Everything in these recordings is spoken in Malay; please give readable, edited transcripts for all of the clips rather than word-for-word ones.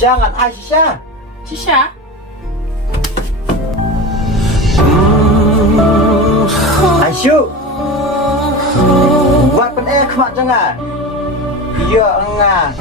Shisha ngat Shisha. Shisha? Aisyah buat pen kemak jangan. Ya enggak.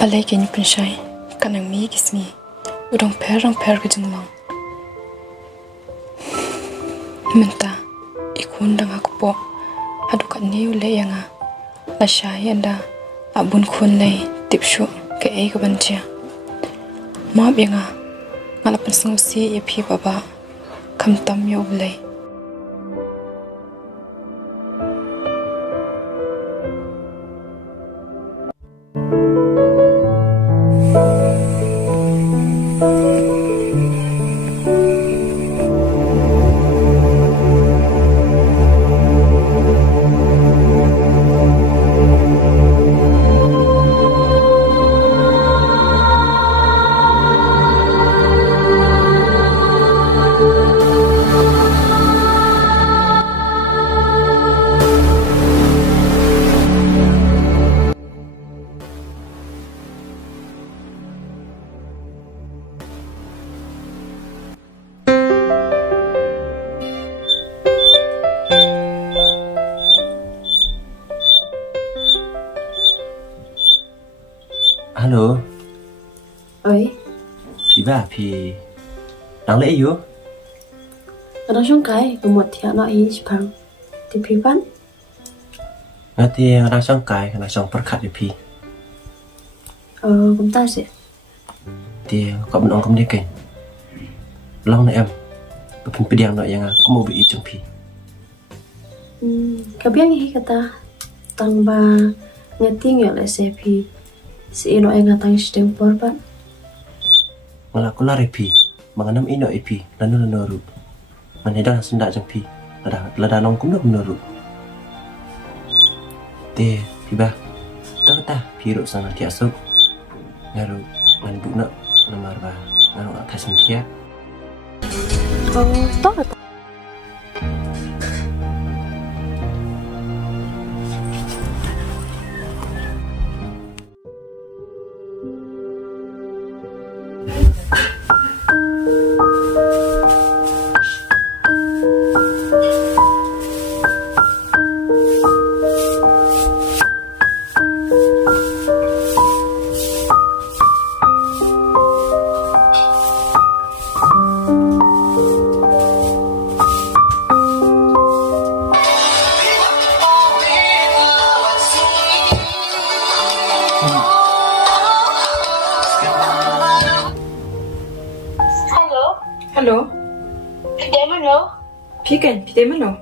Balai kini pensyai, kanang mi kismi, urang per kejenglang. Menta, ikundang aku po, adukat niu le yang la syai anda, abun kun le tipshu ke kebancia. Maaf yang ngalapan sengusi ya pi baba, kam tam ya ulai. Halo. Oi, Phi ba phi. Đang lễ yếu. kadang sungkai kemut ya nak ini sepang di pipan. Ngati đang trong cái trong perkat di phi. Bentar sih. Thì có bên ông không đi kênh. Long này em. Bapin pediang nak yang aku mau beli trong phi. Kabiang ini kata tangba ngeting ya resepi si ino yang ngatang stempor pan. Malah aku lari phi. Menganam ino phi. Lanu ru. Mana dah sendak trong phi. Lada long cũng được ru. Thì phi ba. Ta phi ro sang nanti asuk. Ngaru ngan bu nak nomor ba. Ngaru atas nanti. Toh kata. Halo, Pidai mana? pikan, pidai mana?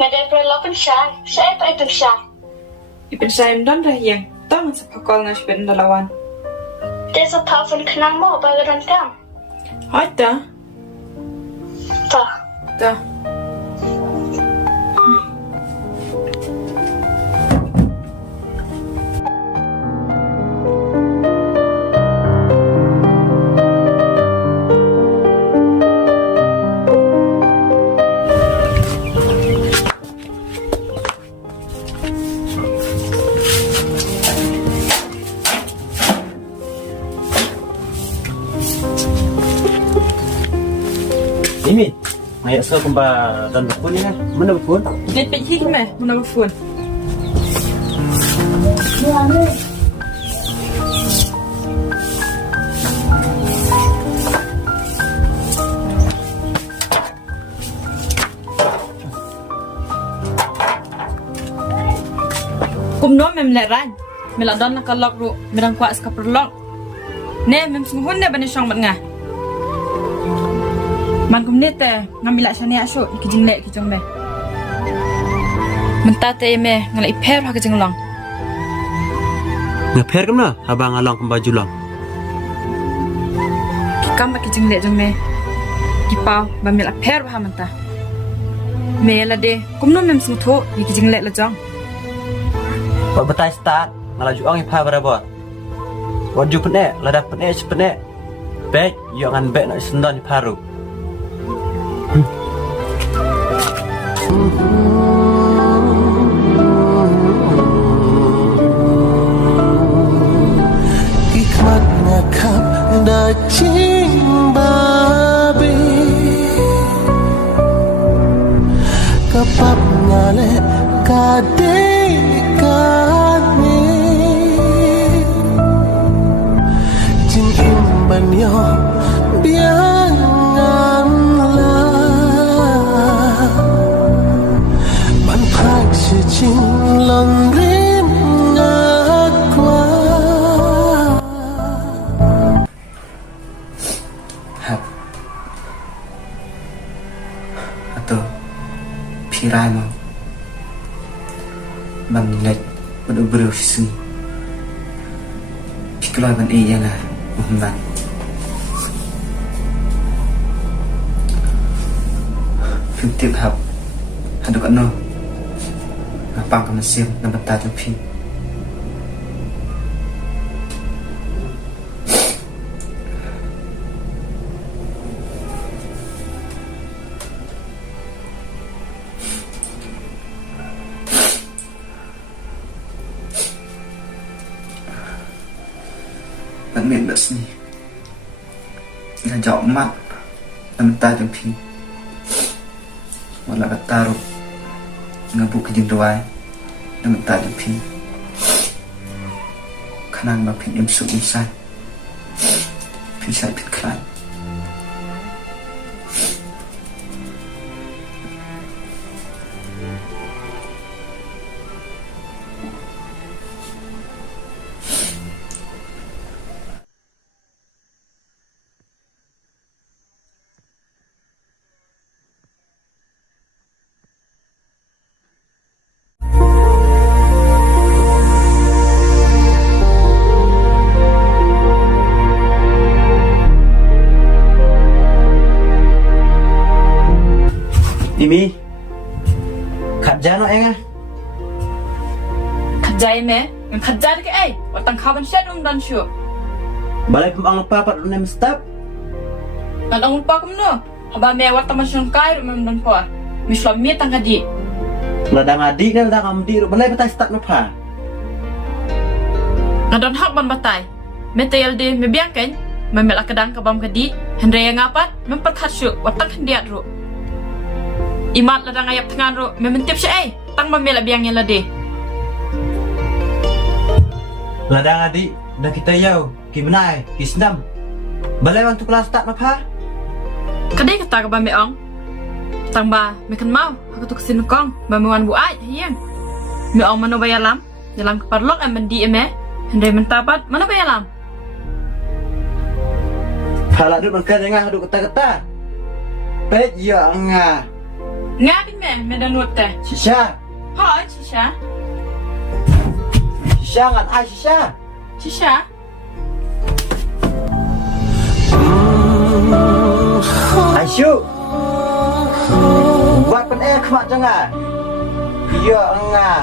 Madai perlahan syai. Syai apa itu syai? Ipen syai mdan dah yang, tahu man sepakal ngas ipen dalawan. Desa pausen kenang mau bagaran kam. Ada, Tah. dah. Ini, ngayak so kumba dan berpun ya. Mana berpun? Net pe hik me, mana berfun. Kum no mem le ran. Mela don nak lok ru, merang kuat ska perlok. Ne mem smuhun ne bani syong mat ngah. Man kum ne te ngambil asyani asu ki jingle ki jong me. Menta te me ngal iper ha ki jinglong. Ngaper kam na abang along kem baju long. Ki kam ki jingle jong me. Ki pau ba mel aper ha menta. Me la de kum no mem smutho ki jingle la jong. Buat betai start ngalaju ang ipa berabot. Waju pene, lada pene sepene. Bek, yo ngan bek nak sendan iparu. Hikmat ngakap dacing babi Kapap ngale kade kami Jing imban yo bianganlah Ban phak si jing long rim ngakwa Atau pirai mau. Man lek beru sini. Pikulai ban iya lah Muhammad. Fintip hab. Haduk ano. Ngapang ka masim na bata jang pi. Bạn miệng đỡ xì là dạo mắt làm ta trong phim hoặc là ta rồi ngã bộ cái dừng rồi làm ta trong phim khả năng mà phim em sự sai phim sai phim khai Imi, kerja no enga. Kerja me, kerja ke ai? Watang kawan syad dan syu. Balai pembang papat lunem step. Nadang lupa kum no. Haba me watang masyong kai mem dan po. Mislam mi tang kadi. Ladang adik dan ladang amdi balai betai start no pa. Nadang hak ban batai. Me tayal de me biang kan. Memel akadang kabam kadi. Hendra yang apat memperkat syu watang hendiat ru. Imat ladang ayap tangan ro mementip syai tang mamela biangnya lade. Ladang adik dah kita yau ki menai ki senam. Balai wantu kelas tak napa? Kadai kata ka ba me ong? Tang ba me kan mau aku tu kesin kong ba me wan bu ai hiang. Me ong mano bayalam dalam keparlok am mendi eme hendai mentapat mana bayalam. Halak duk berkan dengar duk kata-kata. Pet ya ngah. Ngabin me dan wote. Shisha. Hai Shisha. Shisha ngan ai shisha. Shisha. Aisyu. Buat pen kemak jangan. Ya ngah.